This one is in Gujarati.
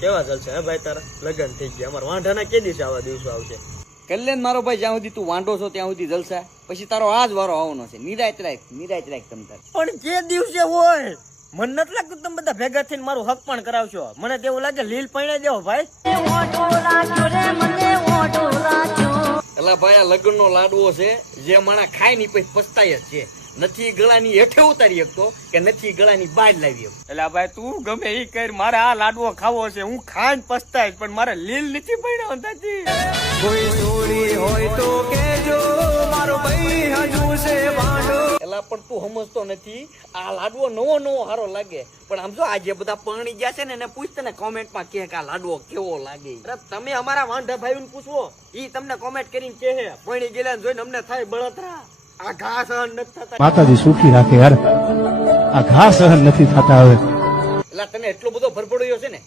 કેવા ચાલશે હે ભાઈ તારા? લગન થઈ ગયા અમારા વાંઢાના કે દિવસે આવા દિવસો આવશે? કલ્યાણ મારો ભાઈ, જ્યાં સુધી તું વાંઢો છો ત્યાં સુધી જલસા, પછી તારો આ જ વારો આવવાનો છે. નિરાયત રાખ તમ તાર. પણ જે દિવસે હોય મને નથી લાગતું તમે બધા ભેગા થઈને મારું હક પણ કરાવશો. મને તેવું લાગે લીલ પૈણે દેવો ભાઈ. એલા ભાઈ, આ લગ્ન નો લાડવો છે જે માણા ખાય ની પછી પસ્તાય જ છે. નથી ગળાની હેઠે ઉતારી શકતો કે નથી ગળાની બહાર લાવી શકતો. એટલે ભાઈ તું ગમે ઈ કર, મારે આ લાડવો ખાવો છે. હું ખાઈને પસ્તાય પણ મારે લીલ નથી પૈણા અંદાજી. કોઈ ચોરી હોય તો કેજો, મારો ભાઈ હજુ છે વાંઢો. એલા પણ તું સમજતો નથી, આ લાડવો નવો હારો લાગે. પણ આમ જો આજે બધા પરણી ગયા છે ને એને પૂછ, તને કોમેન્ટ માં કે આ લાડવો કેવો લાગે. અરે તમે અમારા વાંઢા ભાઈ ને પૂછવો, ઈ તમને કોમેન્ટ કરીને કે પરણી ગયેલા જોઈને અમને થાય બળતરા. આ ઘા સહન નથી થતા. માતાજી સુખી રાખે યાર, આ ઘા સહન નથી થતા હવે. એટલે તને એટલો બધો ભરપડ્યો છે ને